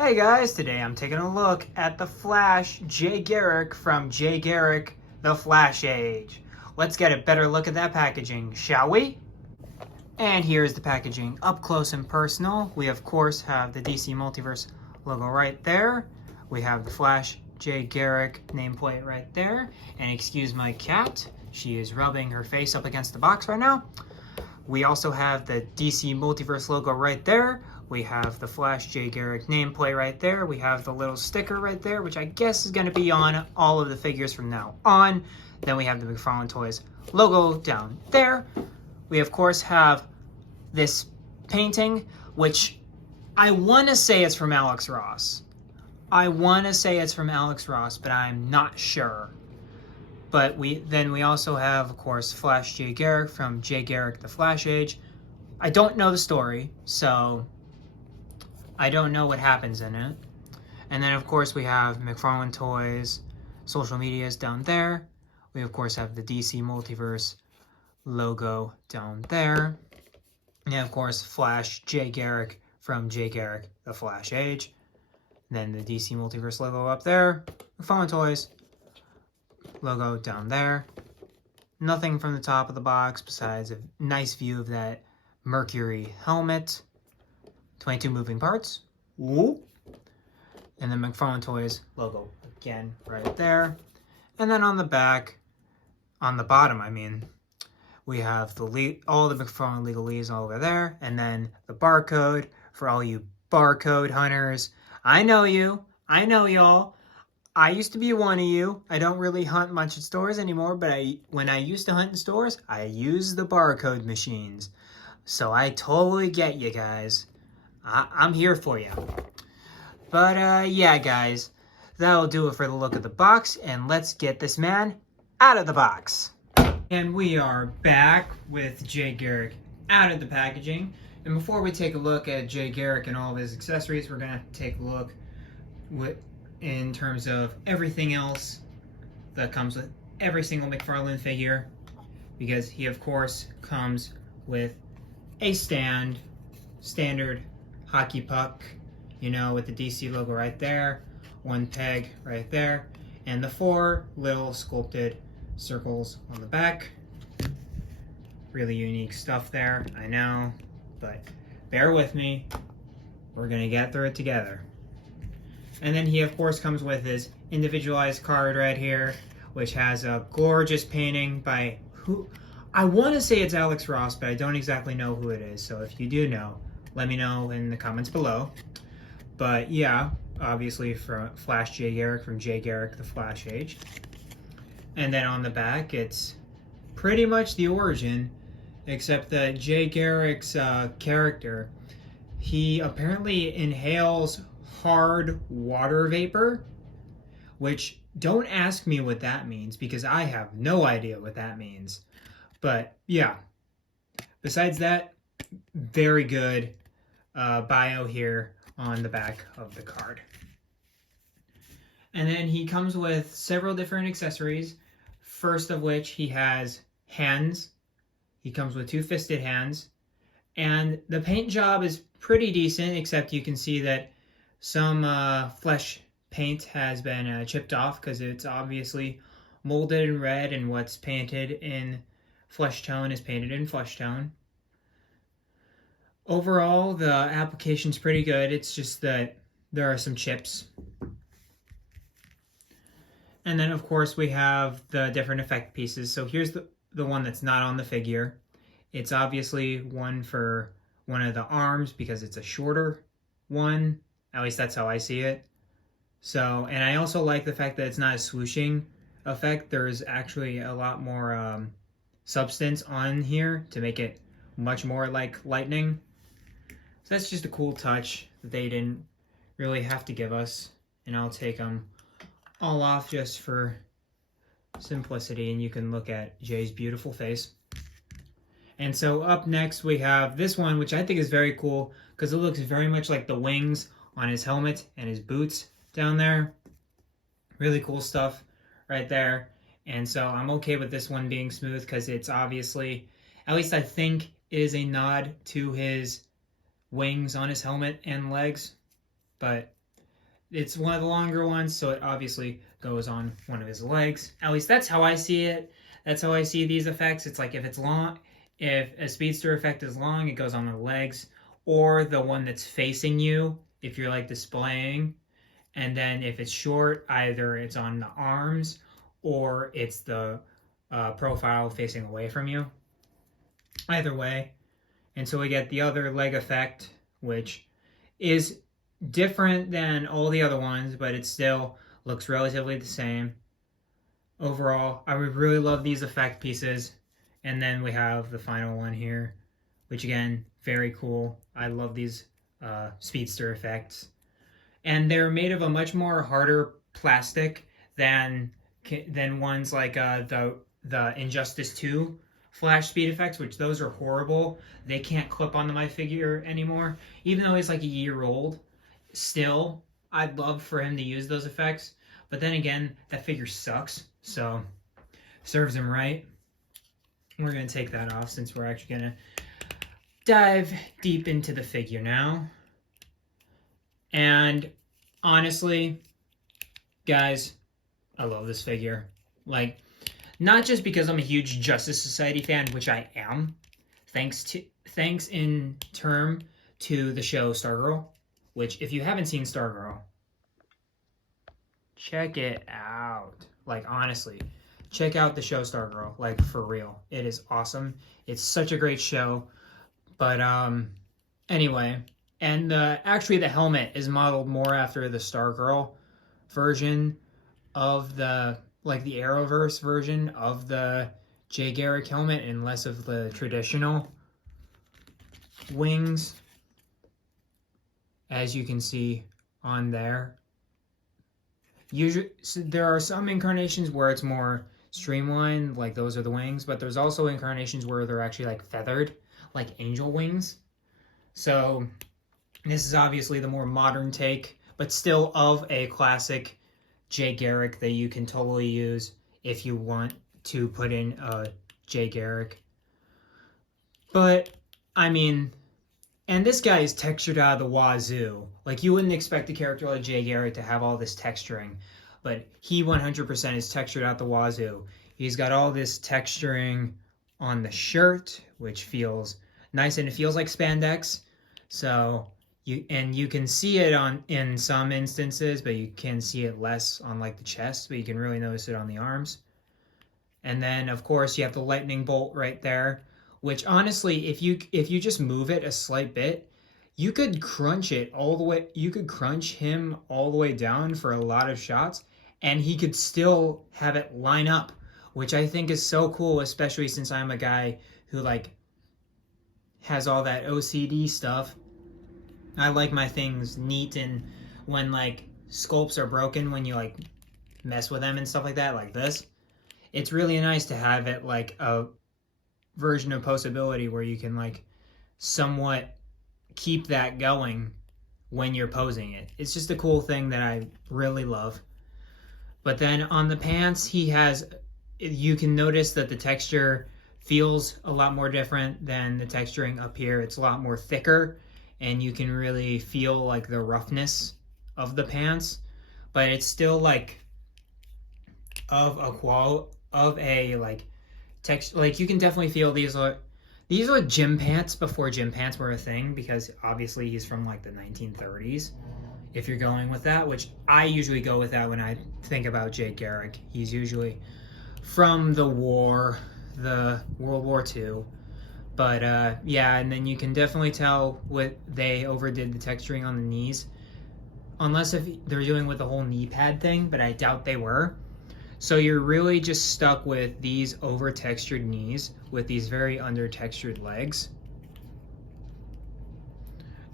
Hey guys, today I'm taking a look at the Flash Jay Garrick from Jay Garrick, The Flash Age. Let's get a better look at that packaging, shall we? And here's the packaging up close and personal. We of course have the DC Multiverse logo right there. We have the Flash Jay Garrick nameplate right there. And excuse my cat, she is rubbing her face up against the box right now. We also have the DC Multiverse logo right there. We have the Flash Jay Garrick nameplate right there. We have the little sticker right there, which I guess is going to be on all of the figures from now on. Then we have the McFarlane Toys logo down there. We, of course, have this painting, which I want to say it's from Alex Ross. but I'm not sure. But we also have, of course, Flash Jay Garrick from Jay Garrick, The Flash Age. I don't know the story, so I don't know what happens in it. And then, of course, we have McFarlane Toys, social medias down there. We, of course, have the DC Multiverse logo down there. And, of course, Flash Jay Garrick from Jay Garrick, The Flash Age. And then the DC Multiverse logo up there. McFarlane Toys logo down there. Nothing from the top of the box besides a nice view of that Mercury helmet. 22 moving parts. Ooh. And the McFarlane Toys logo again right there. And then on the back, on the bottom, we have all the McFarlane legalese all over there. And then the barcode for all you barcode hunters. I know you. I know y'all. I used to be one of you. I don't really hunt much at stores anymore, but when I used to hunt in stores, I used the barcode machines. So I totally get you guys. I'm here for you. But yeah, guys, that'll do it for the look of the box, and let's get this man out of the box. And we are back with Jay Garrick out of the packaging. And before we take a look at Jay Garrick and all of his accessories, we're gonna take a look in terms of everything else that comes with every single McFarlane figure, because he of course comes with a standard hockey puck, with the DC logo right there, one peg right there, and the 4 little sculpted circles on the back. Really unique stuff there, I know, but bear with me, we're gonna get through it together. And then he, of course, comes with his individualized card right here, which has a gorgeous painting by who? I want to say it's Alex Ross, but I don't exactly know who it is. So if you do know, let me know in the comments below. But yeah, obviously from Flash Jay Garrick from Jay Garrick, The Flash Age. And then on the back, it's pretty much the origin, except that Jay Garrick's character, he apparently inhales hard water vapor, which don't ask me what that means because I have no idea what that means. But yeah, besides that, very good bio here on the back of the card. And then he comes with several different accessories, first of which he has hands. He comes with 2 fisted hands, and the paint job is pretty decent, except you can see that some flesh paint has been chipped off because it's obviously molded in red, and what's painted in flesh tone is painted in flesh tone. Overall, the application's pretty good. It's just that there are some chips. And then, of course, we have the different effect pieces. So here's the one that's not on the figure. It's obviously one for one of the arms because it's a shorter one. At least that's how I see it. So, and I also like the fact that it's not a swooshing effect. There's actually a lot more substance on here to make it much more like lightning. So that's just a cool touch that they didn't really have to give us. And I'll take them all off just for simplicity, and you can look at Jay's beautiful face. And so up next we have this one, which I think is very cool because it looks very much like the wings on his helmet and his boots down there. Really cool stuff right there. And so I'm okay with this one being smooth because it's obviously, at least I think, is a nod to his wings on his helmet and legs. But it's one of the longer ones, so it obviously goes on one of his legs. At least that's how I see it. That's how I see these effects. It's like if it's long, if a speedster effect is long, it goes on the legs, or the one that's facing you if you're like displaying. And then if it's short, either it's on the arms or it's the profile facing away from you. Either way. And so we get the other leg effect, which is different than all the other ones, but it still looks relatively the same. Overall, I would really love these effect pieces. And then we have the final one here, which again, very cool. I love these speedster effects. And they're made of a much more harder plastic than ones like the Injustice 2 flash speed effects, which those are horrible. They can't clip onto my figure anymore. Even though he's like a year old, still, I'd love for him to use those effects. But then again, that figure sucks, so serves him right. We're going to take that off since we're actually going to dive deep into the figure now. And honestly, guys, I love this figure. Like, not just because I'm a huge Justice Society fan, which I am, thanks in term to the show Stargirl, which if you haven't seen Stargirl, check it out. Like, honestly, check out the show Stargirl, like, for real. It is awesome. It's such a great show. But anyway, and actually the helmet is modeled more after the Stargirl version of the Arrowverse version of the Jay Garrick helmet, and less of the traditional wings, as you can see on there. Usually, so there are some incarnations where it's more streamlined, like those are the wings, but there's also incarnations where they're actually like feathered, like angel wings. So this is obviously the more modern take, but still of a classic Jay Garrick that you can totally use if you want to put in a Jay Garrick. But, I mean, and this guy is textured out of the wazoo. Like, you wouldn't expect a character like Jay Garrick to have all this texturing, but he 100% is textured out the wazoo. He's got all this texturing on the shirt, which feels nice, and it feels like spandex. So you can see it in some instances, but you can see it less on like the chest, but you can really notice it on the arms. And then of course you have the lightning bolt right there, which honestly, if you just move it a slight bit, you could crunch it all the way. You could crunch him all the way down for a lot of shots, and he could still have it line up, which I think is so cool, especially since I'm a guy who like has all that OCD stuff. I like my things neat, and when like sculpts are broken, when you like mess with them and stuff like that, like this, it's really nice to have it like a version of posability where you can like somewhat keep that going when you're posing it. It's just a cool thing that I really love. But then on the pants, you can notice that the texture feels a lot more different than the texturing up here. It's a lot more thicker, and you can really feel like the roughness of the pants, but it's still like of a like texture. Like, you can definitely feel these are gym pants before gym pants were a thing, because obviously he's from like the 1930s. If you're going with that, which I usually go with that when I think about Jay Garrick, he's usually from the World War II. But yeah, and then you can definitely tell they overdid the texturing on the knees, unless if they're doing with the whole knee pad thing, but I doubt they were. So you're really just stuck with these over textured knees with these very under textured legs.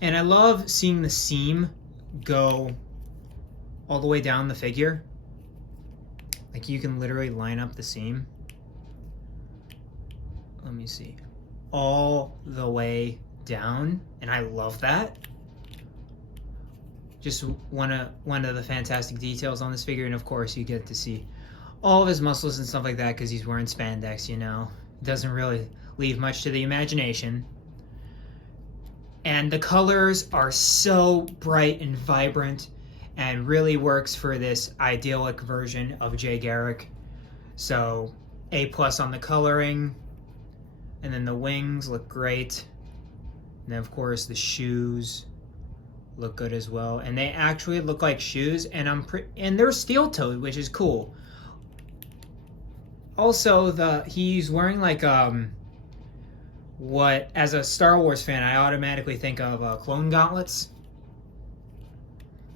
And I love seeing the seam go all the way down the figure. Like, you can literally line up the seam. Let me see. All the way down, and I love that. Just one of the fantastic details on this figure, and of course you get to see all of his muscles and stuff like that because he's wearing spandex, you know. It doesn't really leave much to the imagination. And the colors are so bright and vibrant, and really works for this idyllic version of Jay Garrick. So A+ on the coloring, and then the wings look great. And then of course the shoes look good as well, and they actually look like shoes, and and they're steel-toed, which is cool. Also, he's wearing like what, as a Star Wars fan, I automatically think of clone gauntlets,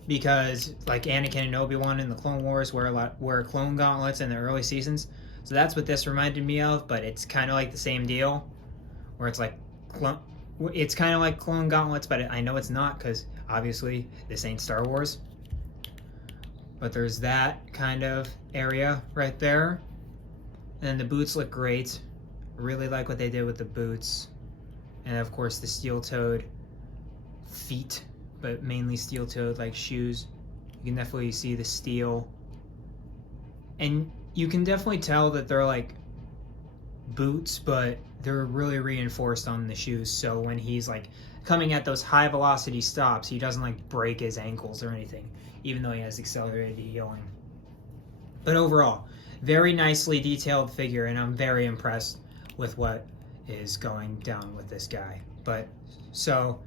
because like Anakin and Obi-Wan in the Clone Wars wear clone gauntlets in the early seasons. So that's what this reminded me of, but it's kind of like the same deal, where it's like it's kind of like clone gauntlets, but I know it's not, because obviously this ain't Star Wars. But there's that kind of area right there. And the boots look great. Really like what they did with the boots. And of course the steel-toed feet, but mainly steel-toed like shoes. You can definitely see the steel. And you can definitely tell that they're like boots, but they're really reinforced on the shoes. So when he's like coming at those high velocity stops, he doesn't like break his ankles or anything, even though he has accelerated healing. But overall, very nicely detailed figure, and I'm very impressed with what is going down with this guy. But so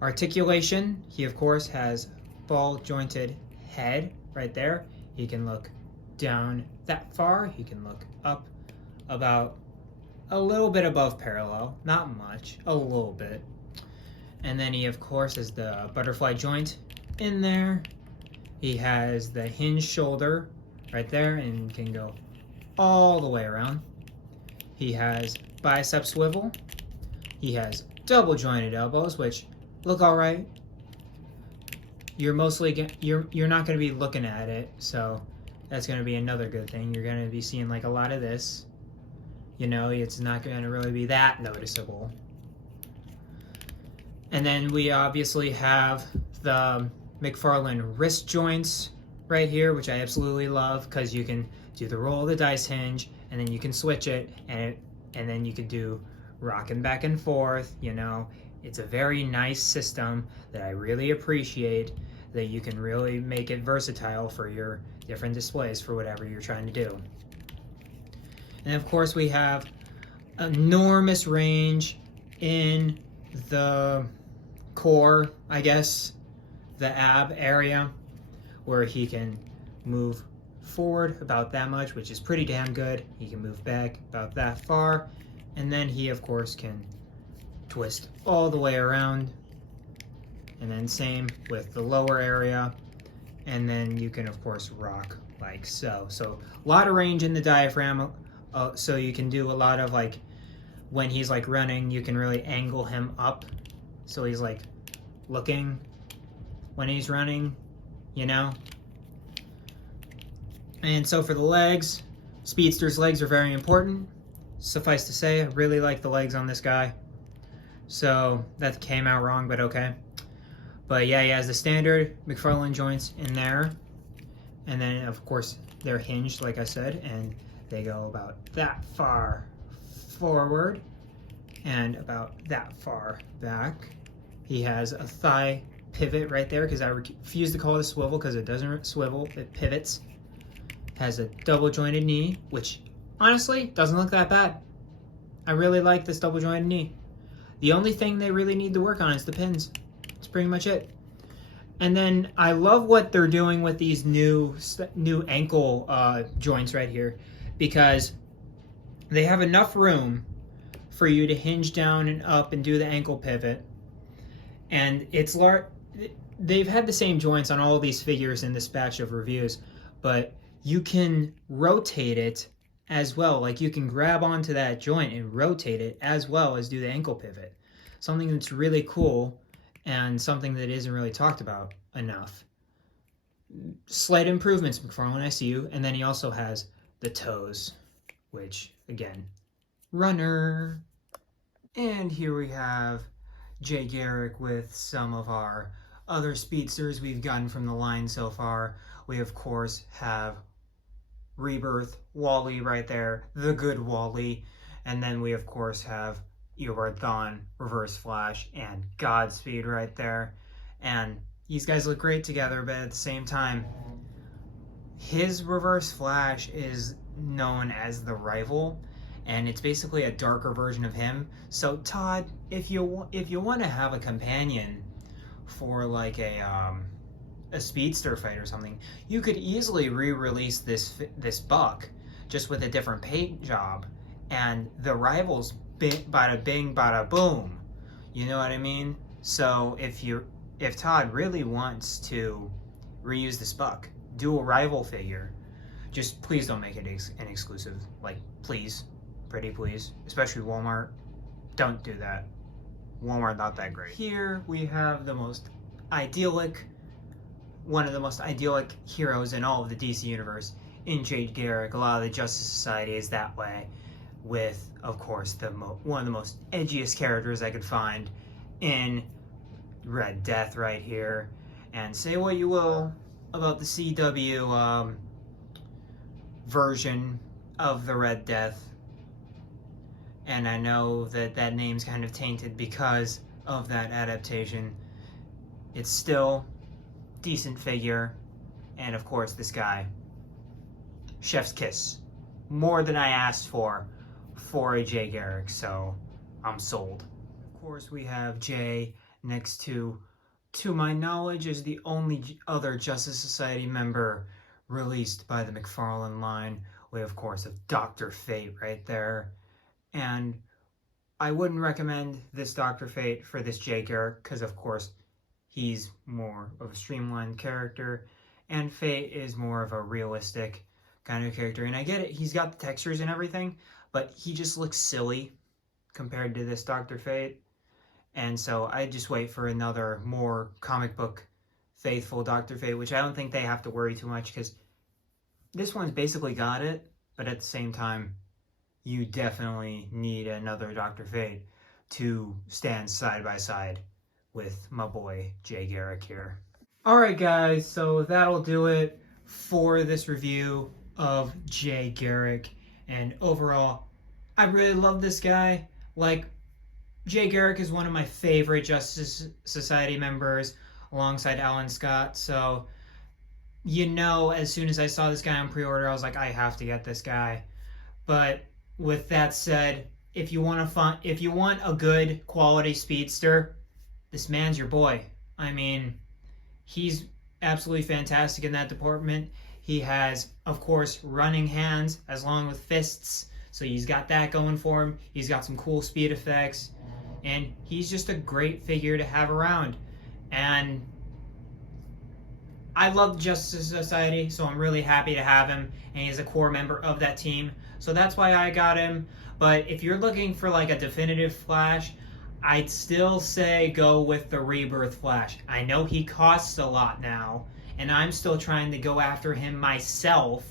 articulation, he of course has ball jointed head right there. He can look down that far. He can look up about a little bit above parallel, not much, a little bit. And then he of course has the butterfly joint in there. He has the hinge shoulder right there and can go all the way around. He has bicep swivel. He has double jointed elbows, which look all right. You're not going to be looking at it, so that's going to be another good thing. You're going to be seeing like a lot of this. You know, it's not going to really be that noticeable. And then we obviously have the McFarlane wrist joints right here, which I absolutely love, because you can do the roll of the dice hinge, and then you can switch it, and then you can do rocking back and forth. You know, it's a very nice system that I really appreciate, that you can really make it versatile for your different displays for whatever you're trying to do. And of course we have enormous range in the core, I guess, the ab area, where he can move forward about that much, which is pretty damn good. He can move back about that far, and then he of course can twist all the way around, and then same with the lower area, and then you can of course rock like so. So a lot of range in the diaphragm, so you can do a lot of like, when he's like running, you can really angle him up, so he's like looking when he's running, you know. And so for the legs, Speedster's legs are very important. Suffice to say, I really like the legs on this guy. So that came out wrong, but okay. But yeah, he has the standard McFarlane joints in there. And then of course they're hinged, like I said, and they go about that far forward and about that far back. He has a thigh pivot right there, because I refuse to call it a swivel, because it doesn't swivel, it pivots. Has a double jointed knee, which honestly doesn't look that bad. I really like this double jointed knee. The only thing they really need to work on is the pins. That's pretty much it. And then I love what they're doing with these new ankle joints right here, because they have enough room for you to hinge down and up and do the ankle pivot. And it's they've had the same joints on all these figures in this batch of reviews, but you can rotate it as well. Like you can grab onto that joint and rotate it as well as do the ankle pivot. Something that's really cool, and something that isn't really talked about enough. Slight improvements, McFarlane, I see you. And then he also has the toes, which again, runner. And here we have Jay Garrick with some of our other speedsters we've gotten from the line so far. We of course have Rebirth, Wally right there, the good Wally, and then we of course have Eobard Thawne, Reverse Flash, and Godspeed right there. And these guys look great together, but at the same time, his Reverse Flash is known as the Rival, and it's basically a darker version of him. So Todd, if you want to have a companion for like a speedster fight or something, you could easily re-release this Buck just with a different paint job, and the Rival's bada bing bada boom. You know what I mean? So if Todd really wants to reuse this Buck, do a Rival figure. Just please don't make it an exclusive. Like, please, pretty please, especially Walmart. Don't do that. Walmart not that great. Here we have the most idyllic, one of the most idyllic heroes in all of the DC universe, in Jay Garrick. A lot of the Justice Society is that way, with, of course, one of the most edgiest characters I could find in Red Death right here. And say what you will about the CW version of the Red Death, and I know that that name's kind of tainted because of that adaptation, it's still decent figure. And of course this guy, chef's kiss, more than I asked for a Jay Garrick, so I'm sold. Of course we have Jay next to my knowledge, is the only other Justice Society member released by the McFarlane line. We, of course, have Dr. Fate right there. And I wouldn't recommend this Dr. Fate for this Jay Garrick, because, of course, he's more of a streamlined character, and Fate is more of a realistic kind of character. And I get it, he's got the textures and everything, but he just looks silly compared to this Dr. Fate. And so I just wait for another more comic book faithful Dr. Fate, which I don't think they have to worry too much, because this one's basically got it, but at the same time, you definitely need another Dr. Fate to stand side by side with my boy Jay Garrick here. Alright guys, so that'll do it for this review of Jay Garrick. And overall, I really love this guy. Like, Jay Garrick is one of my favorite Justice Society members alongside Alan Scott. So, you know, as soon as I saw this guy on pre-order, I was like, I have to get this guy. But with that said, if you want a good quality speedster, this man's your boy. I mean, he's absolutely fantastic in that department. He has, of course, running hands as long with fists. So he's got that going for him. He's got some cool speed effects. And he's just a great figure to have around. And I love the Justice Society, so I'm really happy to have him. And he's a core member of that team. So that's why I got him. But if you're looking for like a definitive Flash, I'd still say go with the Rebirth Flash. I know he costs a lot now, and I'm still trying to go after him myself.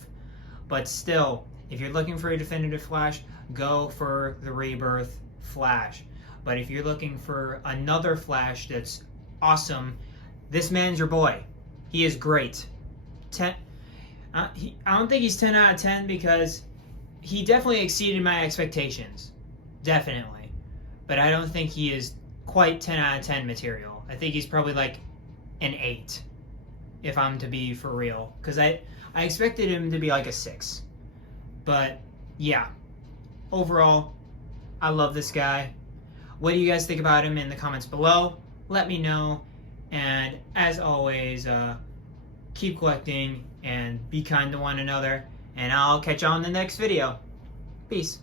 But still, if you're looking for a definitive Flash, go for the Rebirth Flash. But if you're looking for another Flash that's awesome, this man's your boy. He is great. I don't think he's 10 out of 10 because he definitely exceeded my expectations. Definitely. But I don't think he is quite 10 out of 10 material. I think he's probably like an 8, if I'm to be for real. Because I expected him to be like a 6. But, yeah. Overall, I love this guy. What do you guys think about him in the comments below? Let me know. And as always, keep collecting and be kind to one another. And I'll catch you on the next video. Peace.